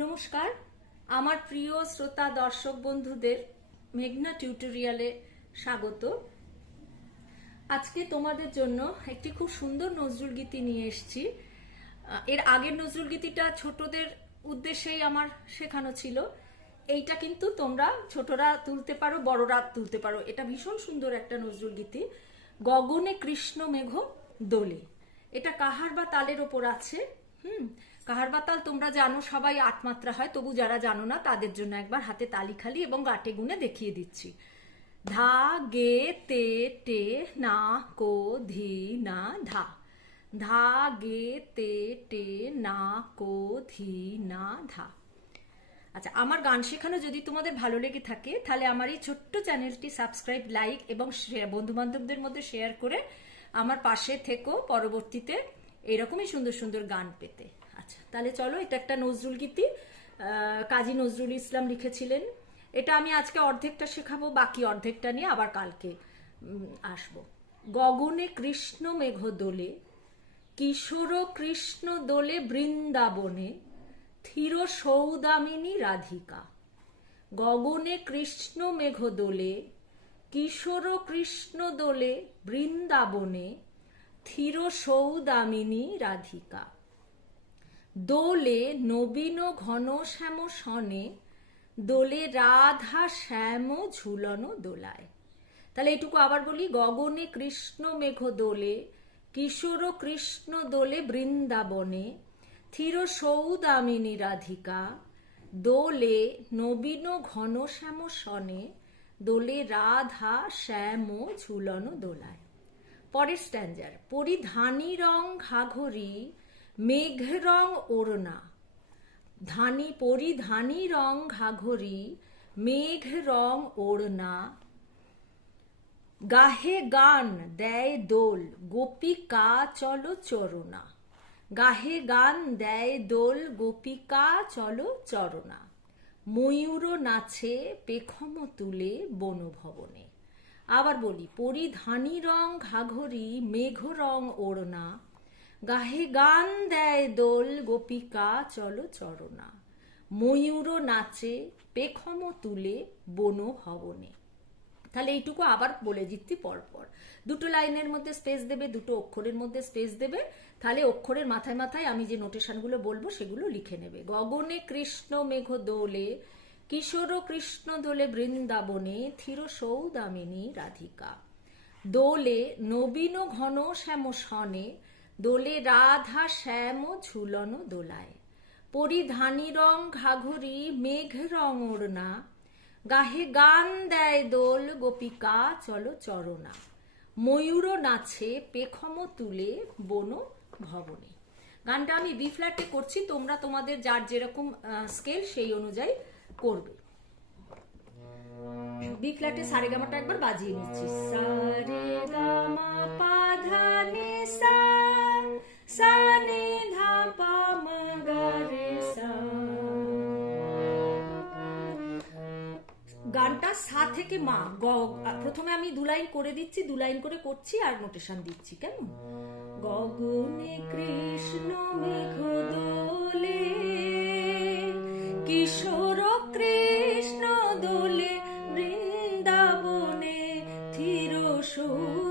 নমস্কার। আমার প্রিয় শ্রোতা, দর্শক বন্ধুদের মেঘনা টিউটোরিয়ালে স্বাগত। আজকে তোমাদের জন্য একটি খুব সুন্দর নজরুল গীতি নিয়ে এসেছি। এর আগের নজরুল গীতিটা ছোটদের উদ্দেশ্যেই আমার শেখানো ছিল। এইটা কিন্তু তোমরা ছোটরা তুলতে পারো, বড়রা তুলতে পারো। এটা ভীষণ সুন্দর একটা নজরুল গীতি। গগনে কৃষ্ণ মেঘ দোলে। এটা কাহার বা তালের ওপর আছে? হুম। কাহার বা তাল তোমরা জানো, সবাই আট মাত্রা হয়, তবু যারা জানো না, তাদের জন্য একবার হাতে তালি খালি এবং গাটে গুনে দেখিয়ে দিচ্ছি। ধা, গে, তে, টে, না, কো, ধি, না, ধা। ধা, গে, তে, টে, না, কো, ধি, না, ধা। আচ্ছা আমার গান শেখানো যদি তোমাদের ভালো লেগে থাকে, তাহলে আমার এই ছোট্ট চ্যানেলটি সাবস্ক্রাইব, লাইক এবং বন্ধু বান্ধবদের মধ্যে শেয়ার করে আমার পাশে থেকো পরবর্তীতে এরকমই সুন্দর সুন্দর গান পেতে। আচ্ছা তাহলে চলো, এটা একটা নজরুল গীতি কাজী নজরুল ইসলাম লিখেছিলেন। এটা আমি আজকে অর্ধেকটা শেখাবো, বাকি অর্ধেকটা নিয়ে আবার কালকে আসব। গগনে কৃষ্ণ মেঘ দোলে, কিশোর কৃষ্ণ দোলে বৃন্দাবনে থির সৌদামিনী রাধিকা। গগনে কৃষ্ণ মেঘ দোলে, কিশোর কৃষ্ণ দোলে বৃন্দাবনে থির সৌদামিনী রাধিকা। দোলে নবীন ঘন শ্যাম সনে, দোলে রাধা শ্যাম ঝুলন দোলায়। তাহলে এটুকু আবার বলি, গগনে কৃষ্ণ মেঘ দোলে, কিশোর কৃষ্ণ দোলে বৃন্দাবনে থির সৌদামিনী রাধিকা, দোলে নবীন ঘন শ্যাম সনে, দোলে রাধা শ্যাম ঝুলন দোলায়। পরের স্ট্যান্ডার, পরিধানী রং ঘাঘরি মেঘ রং ওড়না। ধানি পরিধানী রং ঘাঘরি মেঘ রং ওড়না। গাহে গান দেয় দোল গোপিকা চলো চরণা গাহে গান দেয় দোল গোপিকা চলো চরণা ময়ূর নাচে পেখম তুলে বনভবনে। আবার বলি পরিধানী রং ঘাঘরি মেঘ রং ওড়না। গাহে গান দেয় দোল গোপিকা, চলো চরণা। ময়ূর নাচে পেখম তুলে বনভবনে তাহলে এইটুকু আবার বলে দিচ্ছি পরপর। দুটো লাইনের মধ্যে স্পেস দেবে, দুটো অক্ষরের মধ্যে স্পেস দেবে। তাহলে অক্ষরের মাথায় মাথায় আমি যে নোটেশনগুলো বলব, সেগুলো লিখে নেবে। গগনে কৃষ্ণ মেঘ দোলে, কিশোর কৃষ্ণ দোলে বৃন্দাবনে থির সৌদামিনী রাধিকা। দোলে নবীন ঘন শ্যাম সনে দোলে রাধা শ্যাম ঝুলন দোলায়। পরিধানি রং ঘাঘরি, মেঘ রং ওড়না। গাহে গান দেয় দোল, গোপিকা চলো চরণা। ময়ূর নাচে, পেখম তুলে বন ভবনে। গানটা আমি বি ফ্ল্যাটে করছি, তোমরা তোমাদের যার যেরকম স্কেল সেই অনুযায়ী করবে। বি ফ্ল্যাটে সারে গামাটা একবার বাজিয়ে নিচ্ছি। সারে গামা পা ধা নি সা রে সা গানটা সা থেকে মা, গ প্রথমে আমি দু লাইন করে দিচ্ছি, দু লাইন করে করছি আর নোটেশন দিচ্ছি, কেমন? গগনে কৃষ্ণ মেঘ দোলে, কিশোর কৃষ্ণ দোলে, বৃন্দাবনে থির সৌদামিনী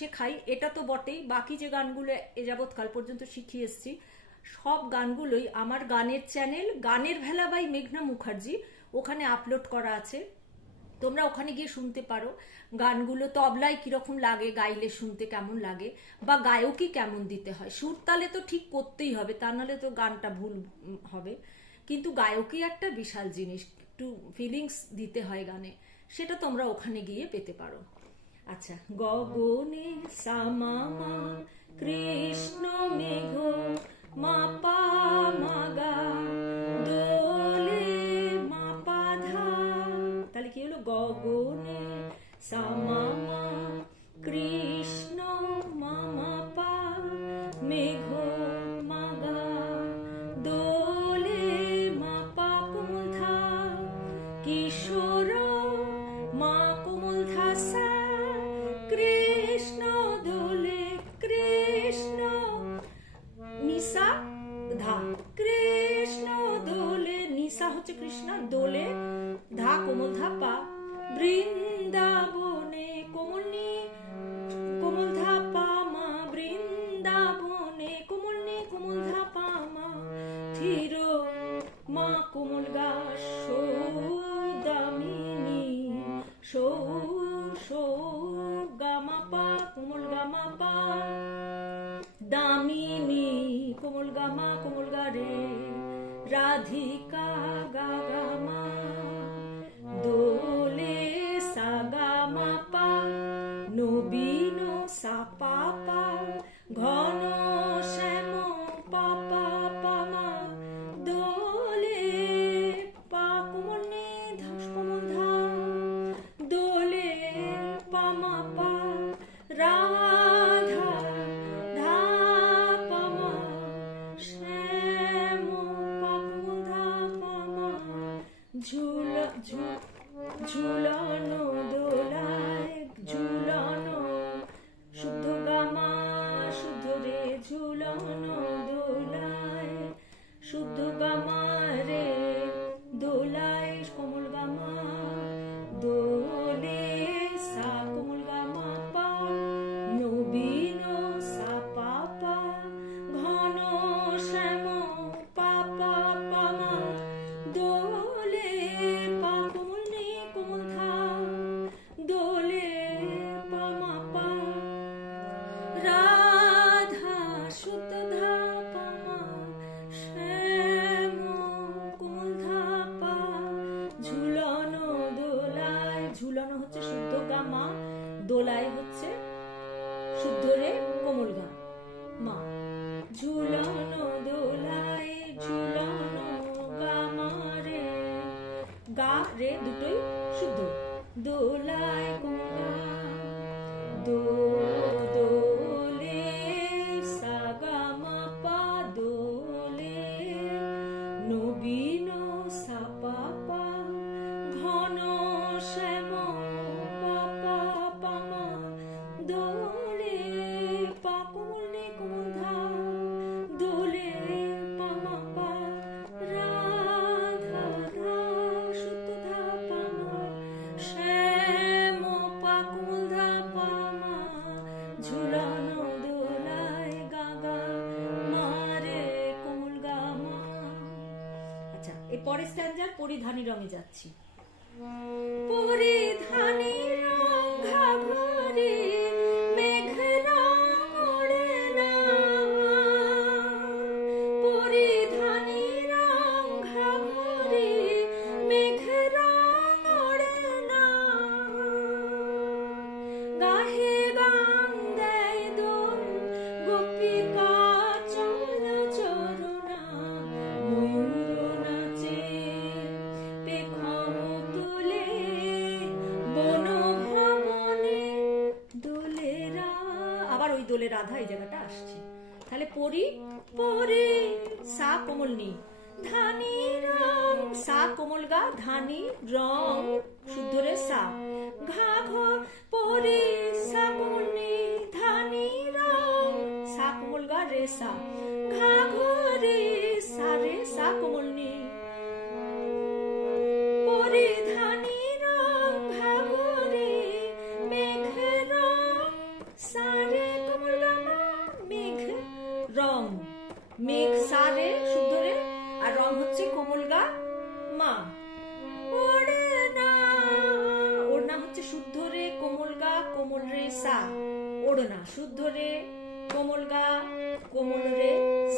শেখাই এটা তো বটেই। বাকি যে গানগুলো এ যাবৎকাল পর্যন্ত শিখিয়ে এসছি, সব গানগুলোই আমার গানের চ্যানেল, গানের ভেলা বাই মেঘনা মুখার্জি, ওখানে আপলোড করা আছে। তোমরা ওখানে গিয়ে শুনতে পারো গানগুলো, তবলায় কীরকম লাগে, গাইলে শুনতে কেমন লাগে, বা গায়কই কেমন দিতে হয়। সুর তালে তো ঠিক করতেই হবে, তা নাহলে তো গানটা ভুল হবে। কিন্তু গায়কই একটা বিশাল জিনিস, একটু ফিলিংস দিতে হয় গানে, সেটা তোমরা ওখানে গিয়ে পেতে পারো। আচ্ছা গগনে সামামা, কৃষ্ণ মেঘ মাপা মাগা, দোলে মাপা ধা। তাহলে কি হলো? গগনে সামামা true. partie. রাধা এই জায়গাটা আসছে। তাহলে পরি, পরে সা কোমল নি। ধানি রং, সা কোমল গা রং শুদ্ধ রে সা। ঘা ঘ, পরে সা কোমল নি, ধানি রং, সা কোমল গা, রে সা। ঘা ঘ, রে সা রে সা কোমল নি। ওড়না শুদ্ধ রে, কোমল গা, কোমল রে,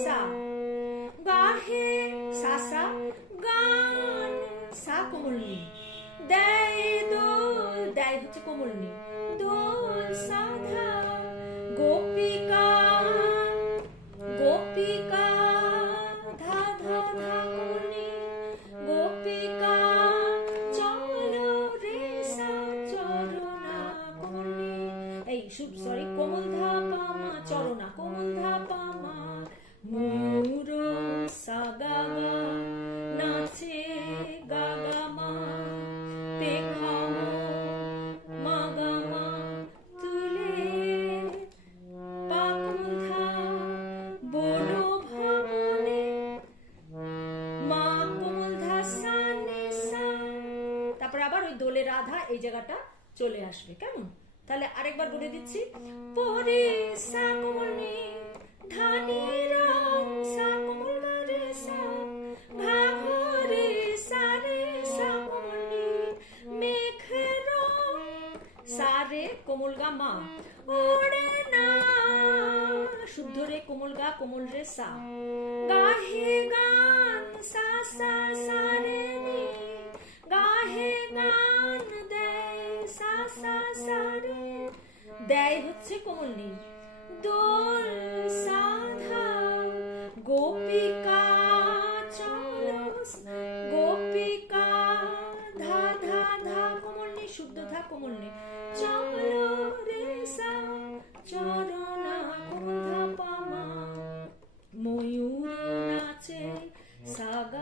সা। গা সা সা গান সা কোমল নি দেয় দোল, দেয় হচ্ছে কোমল নি দোল সাধা গোপিকা দোলে রাধা এই জায়গাটা চলে আসবে কেমন? তাহলে আরেকবার বলে দিচ্ছি পরে সা কোমল গা মা। না। শুদ্ধ রে কোমল গা, কোমল রে সা। গাহে গান, সা সা সা রে নি। গাহে গান সা সা সা রে। দেয় হচ্ছে কোমল নি দোল সাধা, গোপিকা సాగా